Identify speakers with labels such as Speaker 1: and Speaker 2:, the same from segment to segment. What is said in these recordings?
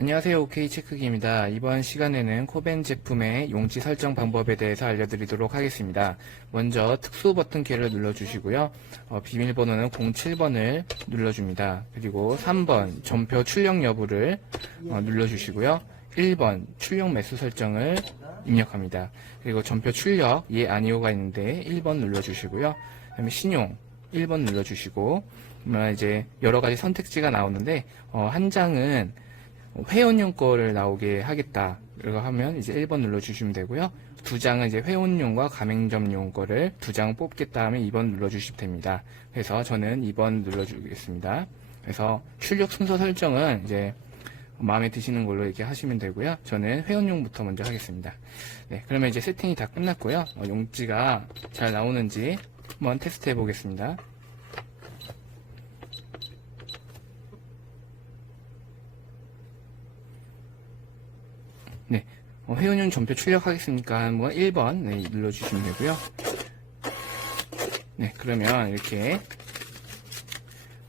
Speaker 1: 안녕하세요. OK 체크기입니다. 이번 시간에는 코벤 제품의 용지 설정 방법에 대해서 알려드리도록 하겠습니다. 먼저 특수 버튼 키를 눌러주시고요. 어, 비밀번호는 07번을 눌러줍니다. 그리고 3번 전표 출력 여부를 어, 눌러주시고요. 1번 출력 매수 설정을 입력합니다. 그리고 전표 출력 예 아니오가 있는데 1번 눌러주시고요. 그다음에 신용 1번 눌러주시고 그러면 이제 여러 가지 선택지가 나오는데 어, 한 장은 회원용 거를 나오게 하겠다. 이거 하면 이제 1번 눌러주시면 되고요. 두 장은 이제 회원용과 가맹점용 거를 두 장 뽑겠다 하면 2번 눌러주시면 됩니다. 그래서 저는 2번 눌러주겠습니다. 그래서 출력 순서 설정은 이제 마음에 드시는 걸로 이렇게 하시면 되고요. 저는 회원용부터 먼저 하겠습니다. 네, 그러면 이제 세팅이 다 끝났고요. 어, 용지가 잘 나오는지 한번 테스트 해보겠습니다. 네, 어, 회원용 전표 출력하겠습니까? 한번 1번 네, 눌러주시면 되고요. 네, 그러면 이렇게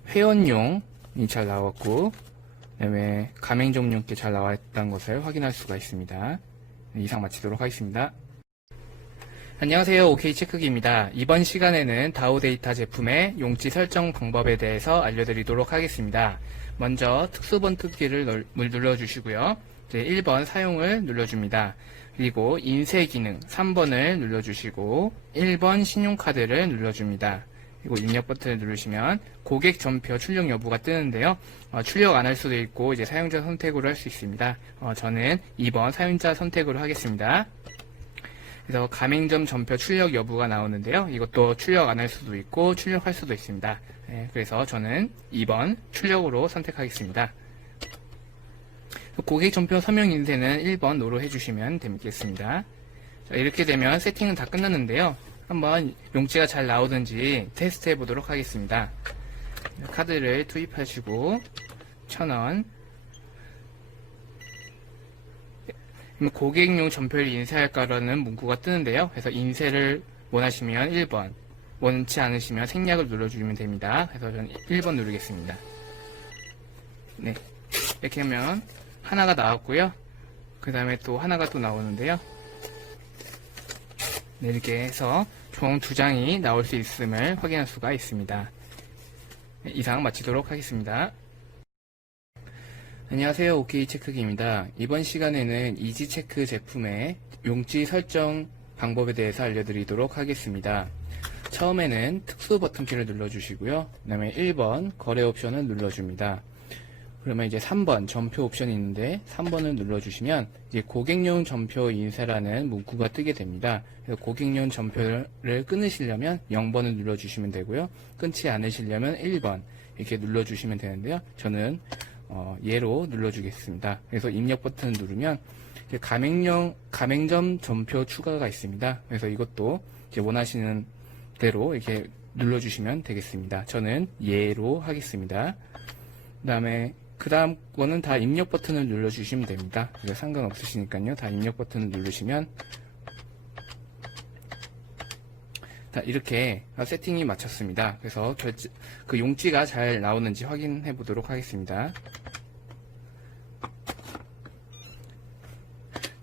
Speaker 1: 회원용이 잘 나왔고, 그다음에 가맹점용께 잘 나왔다는 것을 확인할 수가 있습니다. 네, 이상 마치도록 하겠습니다. 안녕하세요. OK 체크기입니다. 이번 시간에는 다우 데이터 제품의 용지 설정 방법에 대해서 알려드리도록 하겠습니다. 먼저 특수 번트 키를 널- 눌러 주시고요. 이제 1번 사용을 눌러줍니다. 그리고 인쇄 기능 3번을 눌러주시고 1번 신용카드를 눌러줍니다. 그리고 입력 버튼을 누르시면 고객 전표 출력 여부가 뜨는데요. 어, 출력 안 할 수도 있고 이제 사용자 선택으로 할 수 있습니다. 어, 저는 2번 사용자 선택으로 하겠습니다. 그래서 가맹점 전표 출력 여부가 나오는데요. 이것도 출력 안 할 수도 있고 출력할 수도 있습니다. 네, 그래서 저는 2번 출력으로 선택하겠습니다. 고객 전표 서명 인쇄는 1번으로 해주시면 되겠습니다. 자, 이렇게 되면 세팅은 다 끝났는데요. 한번 용지가 잘 나오든지 테스트 해보도록 하겠습니다. 카드를 투입하시고 1000원 그럼 고객용 전표를 인쇄할까라는 문구가 뜨는데요. 그래서 인쇄를 원하시면 1번, 원치 않으시면 생략을 눌러주시면 됩니다. 그래서 저는 1번 누르겠습니다. 네, 이렇게 하면 하나가 나왔고요. 그 다음에 또 하나가 또 나오는데요. 네, 이렇게 해서 총 두 장이 나올 수 있음을 확인할 수가 있습니다. 네, 이상 마치도록 하겠습니다. 안녕하세요. OK 체크기입니다. 이번 시간에는 이지 체크 제품의 용지 설정 방법에 대해서 알려드리도록 하겠습니다. 처음에는 특수 버튼키를 눌러주시고요. 그 다음에 1번 거래 옵션을 눌러줍니다. 그러면 이제 3번 전표 옵션이 있는데 3번을 눌러주시면 이제 고객용 전표 인쇄라는 문구가 뜨게 됩니다. 그래서 고객용 전표를 끊으시려면 0번을 눌러주시면 되고요. 끊지 않으시려면 1번 이렇게 눌러주시면 되는데요. 저는 어, 예로 눌러주겠습니다. 그래서 입력 버튼을 누르면 가맹용 가맹점 전표 추가가 있습니다. 그래서 이것도 이제 원하시는 대로 이렇게 눌러주시면 되겠습니다. 저는 예로 하겠습니다. 그 다음에 그 다음 거는 다 입력 버튼을 눌러주시면 됩니다. 상관없으시니까요. 다 입력 버튼을 누르시면 자, 이렇게 세팅이 마쳤습니다. 그래서 결제, 그 용지가 잘 나오는지 확인해 보도록 하겠습니다.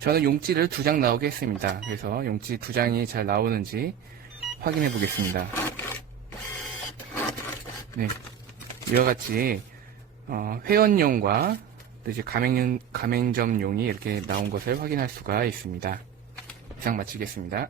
Speaker 1: 저는 용지를 두 장 나오게 했습니다. 그래서 용지 두 장이 잘 나오는지 확인해 보겠습니다. 네. 이와 같이 어, 회원용과 또 이제 가맹, 가맹점용이 이렇게 나온 것을 확인할 수가 있습니다. 이상 마치겠습니다.